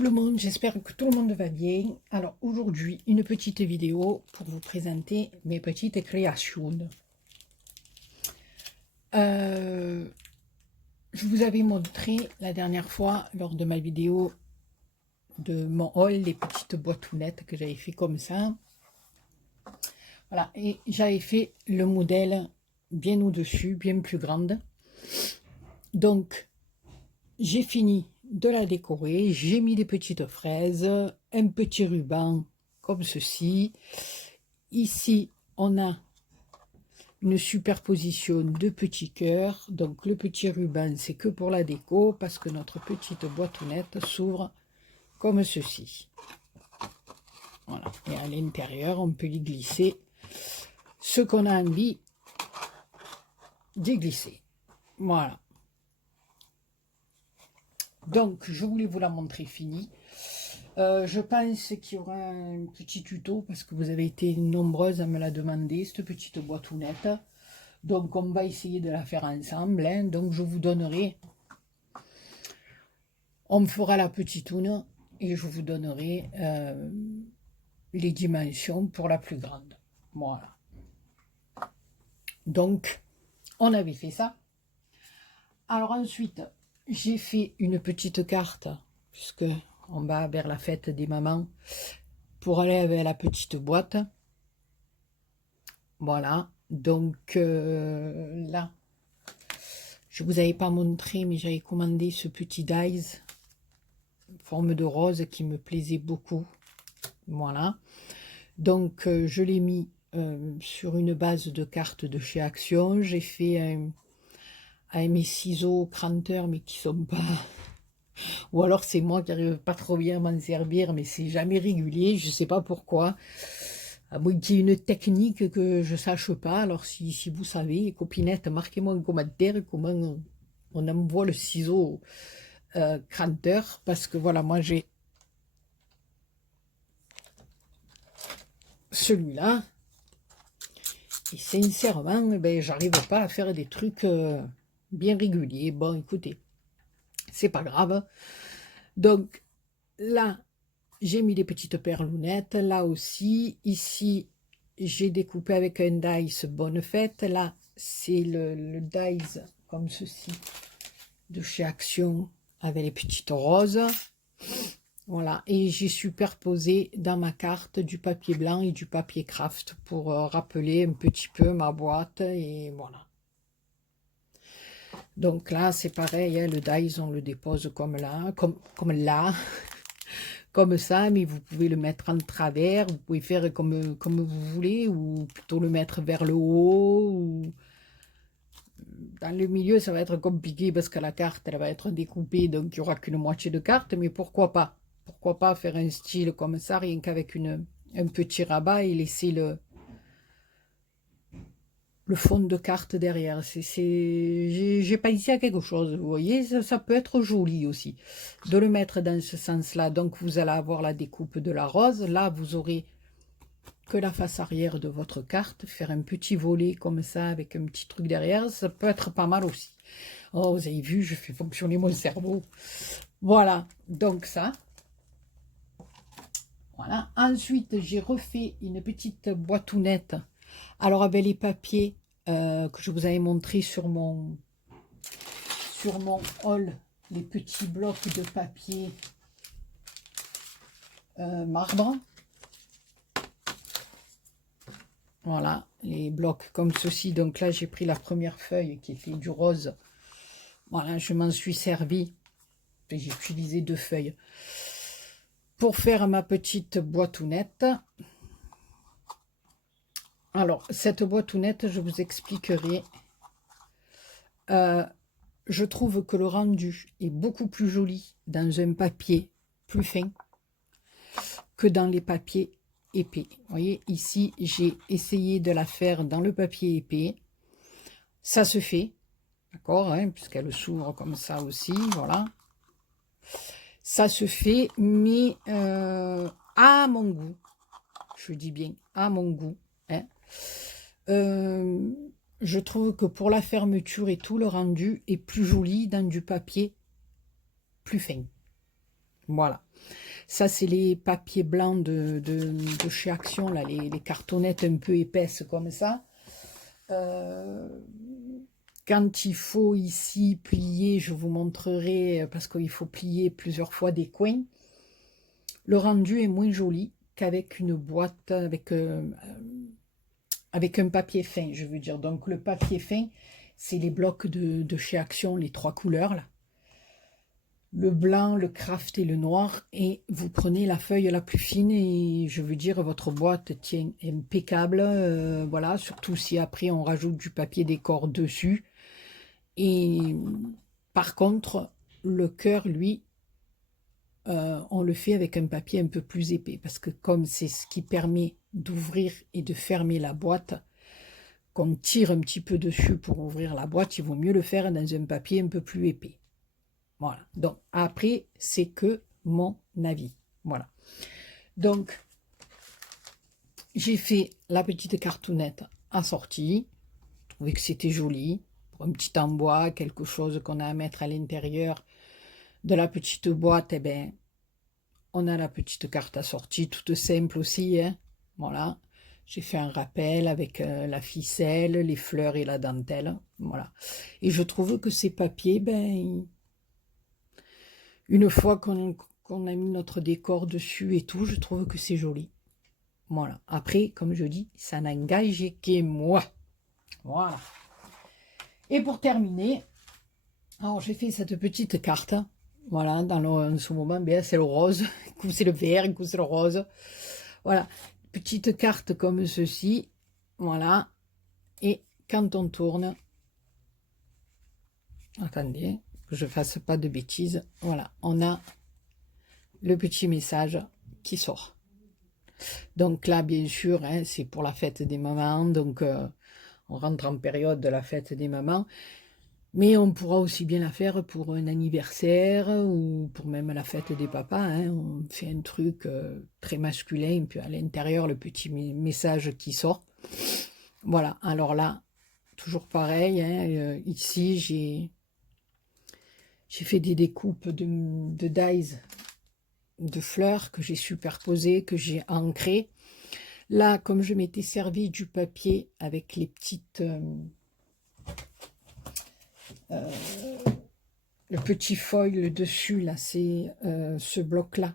tout le monde, j'espère que tout le monde va bien. Alors aujourd'hui, une petite vidéo pour vous présenter mes petites créations. Je vous avais montré la dernière fois lors de ma vidéo de mon haul, les petites boîtounettes que j'avais fait comme ça. Voilà, et j'avais fait le modèle bien au-dessus, bien plus grande. Donc, j'ai fini de la décorer, j'ai mis des petites fraises, un petit ruban comme ceci. Ici, on a une superposition de petits cœurs. Donc le petit ruban, c'est que pour la déco, parce que notre petite boîtounette s'ouvre comme ceci. Voilà, et à l'intérieur, on peut y glisser ce qu'on a envie d'y glisser. Voilà. Donc, je voulais vous la montrer finie. Je pense qu'il y aura un petit tuto parce que vous avez été nombreuses à me la demander, cette petite boîtounette. Donc, on va essayer de la faire ensemble. Hein. Donc, je vous donnerai, on me fera la petitoune et je vous donnerai les dimensions pour la plus grande. Voilà. Donc, on avait fait ça. Alors ensuite, j'ai fait une petite carte puisque on va vers la fête des mamans pour aller avec la petite boîte. Voilà, donc là, je vous avais pas montré, mais j'avais commandé ce petit dies forme de rose qui me plaisait beaucoup. Voilà, donc je l'ai mis sur une base de cartes de chez Action. J'ai fait avec mes ciseaux cranteurs, mais qui sont pas... Ou alors c'est moi qui n'arrive pas trop bien à m'en servir, mais c'est jamais régulier, je sais pas pourquoi. À moins qu'il y ait une technique que je sache pas. Alors si vous savez, les copinettes, marquez-moi en commentaire comment on envoie le ciseau cranteur. Parce que voilà, moi j'ai celui-là. Et sincèrement, ben, j'arrive pas à faire des trucs bien réguliers. Bon, écoutez, c'est pas grave. Donc là, j'ai mis des petites perlounettes. Là aussi, ici, j'ai découpé avec un dice Bonne Fête. Là, c'est le dice comme ceci de chez Action avec les petites roses. Voilà, et j'ai superposé dans ma carte du papier blanc et du papier craft pour rappeler un petit peu ma boîte. Et voilà. Donc là, c'est pareil, hein, le dice, on le dépose comme là, comme là. Comme ça, mais vous pouvez le mettre en travers, vous pouvez faire comme vous voulez, ou plutôt le mettre vers le haut, ou dans le milieu, ça va être compliqué parce que la carte, elle va être découpée, donc il n'y aura qu'une moitié de carte, mais pourquoi pas? Pourquoi pas faire un style comme ça, rien qu'avec un petit rabat et laisser le fond de carte derrière. J'ai pensé à quelque chose, vous voyez, ça peut être joli aussi, de le mettre dans ce sens-là. Donc vous allez avoir la découpe de la rose, là vous aurez que la face arrière de votre carte, faire un petit volet comme ça, avec un petit truc derrière, ça peut être pas mal aussi. Oh, vous avez vu, je fais fonctionner mon cerveau. Voilà, donc ça. Voilà, ensuite j'ai refait une petite boîtounette. Alors avec les papiers que je vous avais montré sur mon haul, les petits blocs de papier marbre. Voilà, les blocs comme ceci. Donc là, j'ai pris la première feuille qui était du rose. Voilà, je m'en suis servi. J'ai utilisé 2 feuilles pour faire ma petite boîtounette. Alors, cette boîtounette, je vous expliquerai. Je trouve que le rendu est beaucoup plus joli dans un papier plus fin que dans les papiers épais. Vous voyez, ici, j'ai essayé de la faire dans le papier épais. Ça se fait, d'accord, hein, puisqu'elle s'ouvre comme ça aussi, voilà. Ça se fait, mais à mon goût, je dis bien à mon goût, hein, je trouve que pour la fermeture et tout, le rendu est plus joli dans du papier plus fin. Voilà. Ça, c'est les papiers blancs de chez Action, là, les cartonnettes un peu épaisses comme ça. Quand il faut ici plier, je vous montrerai, parce qu'il faut plier plusieurs fois des coins. Le rendu est moins joli qu'avec une boîte, avec un papier fin, je veux dire. Donc le papier fin, c'est les blocs de chez Action, les 3 couleurs, là. Le blanc, le craft et le noir, et vous prenez la feuille la plus fine et je veux dire votre boîte tient impeccable, voilà, surtout si après on rajoute du papier décor dessus. Et par contre, le cœur, lui, on le fait avec un papier un peu plus épais parce que comme c'est ce qui permet d'ouvrir et de fermer la boîte, qu'on tire un petit peu dessus pour ouvrir la boîte, il vaut mieux le faire dans un papier un peu plus épais. Voilà. Donc, après, c'est que mon avis. Voilà. Donc, j'ai fait la petite cartonnette assortie. Je trouvais que c'était joli. Pour un petit en bois, quelque chose qu'on a à mettre à l'intérieur de la petite boîte, eh ben, on a la petite carte assortie, toute simple aussi. Hein. Voilà. J'ai fait un rappel avec la ficelle, les fleurs et la dentelle. Voilà. Et je trouve que ces papiers, ben, une fois qu'on a mis notre décor dessus et tout, je trouve que c'est joli. Voilà. Après, comme je dis, ça n'engage que moi. Voilà. Et pour terminer, alors j'ai fait cette petite carte. Voilà, en ce moment, bien, c'est le rose. Un coup, c'est le vert, un coup, c'est le rose. Voilà. Petite carte comme ceci. Voilà. Et quand on tourne, attendez, que je fasse pas de bêtises. Voilà, on a le petit message qui sort. Donc là, bien sûr, hein, c'est pour la fête des mamans, donc on rentre en période de la fête des mamans, mais on pourra aussi bien la faire pour un anniversaire ou pour même la fête des papas. Hein. On fait un truc très masculin, puis à l'intérieur, le petit message qui sort. Voilà, alors là, toujours pareil, hein, ici, j'ai fait des découpes de dies de fleurs que j'ai superposées, que j'ai ancrées. Là, comme je m'étais servi du papier avec les petites... le petit foil dessus, là, c'est ce bloc-là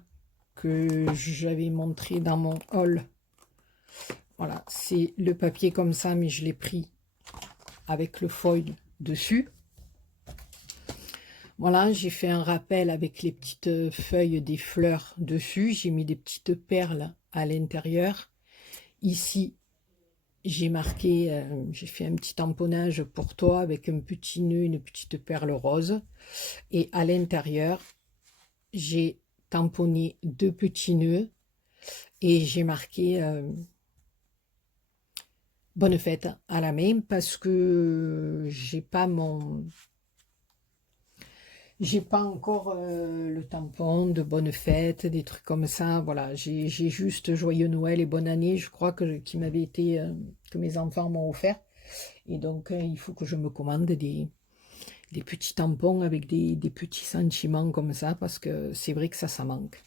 que j'avais montré dans mon haul. Voilà, c'est le papier comme ça, mais je l'ai pris avec le foil dessus. Voilà, j'ai fait un rappel avec les petites feuilles des fleurs dessus. J'ai mis des petites perles à l'intérieur. Ici, j'ai marqué, j'ai fait un petit tamponnage pour toi avec un petit nœud, une petite perle rose. Et à l'intérieur, j'ai tamponné 2 petits nœuds et j'ai marqué bonne fête à la main parce que j'ai pas encore le tampon de bonne fête, des trucs comme ça. Voilà, j'ai juste joyeux Noël et bonne année, je crois qui m'avait été que mes enfants m'ont offert. Et donc il faut que je me commande des petits tampons avec des petits sentiments comme ça parce que c'est vrai que ça manque.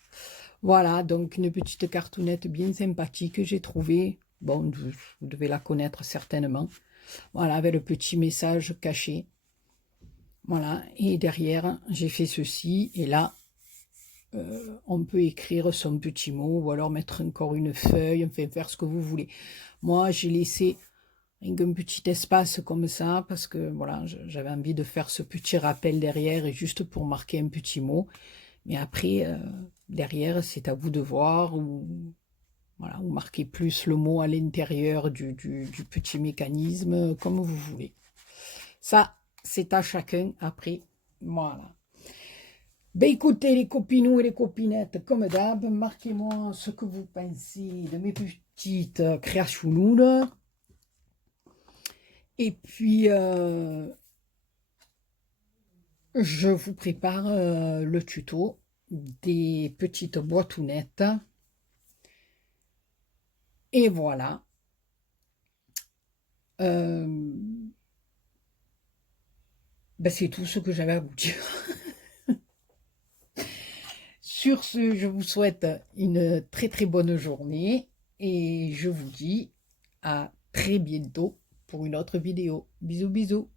Voilà, donc une petite cartoonnette bien sympathique que j'ai trouvée. Bon, vous devez la connaître certainement. Voilà, avec le petit message caché. Voilà, et derrière, j'ai fait ceci. Et là, on peut écrire son petit mot ou alors mettre encore une feuille, enfin faire ce que vous voulez. Moi, j'ai laissé un petit espace comme ça parce que voilà, j'avais envie de faire ce petit rappel derrière et juste pour marquer un petit mot. Mais après, derrière, c'est à vous de voir ou, voilà, ou marquer plus le mot à l'intérieur du petit mécanisme, comme vous voulez. Ça, c'est à chacun après. Voilà. Ben écoutez les copinous et les copinettes, comme d'hab, marquez-moi ce que vous pensez de mes petites créations. Et puis, je vous prépare le tuto des petites boîtounettes. Et voilà. Ben c'est tout ce que j'avais à vous dire. Sur ce, je vous souhaite une très très bonne journée et je vous dis à très bientôt pour une autre vidéo. Bisous bisous.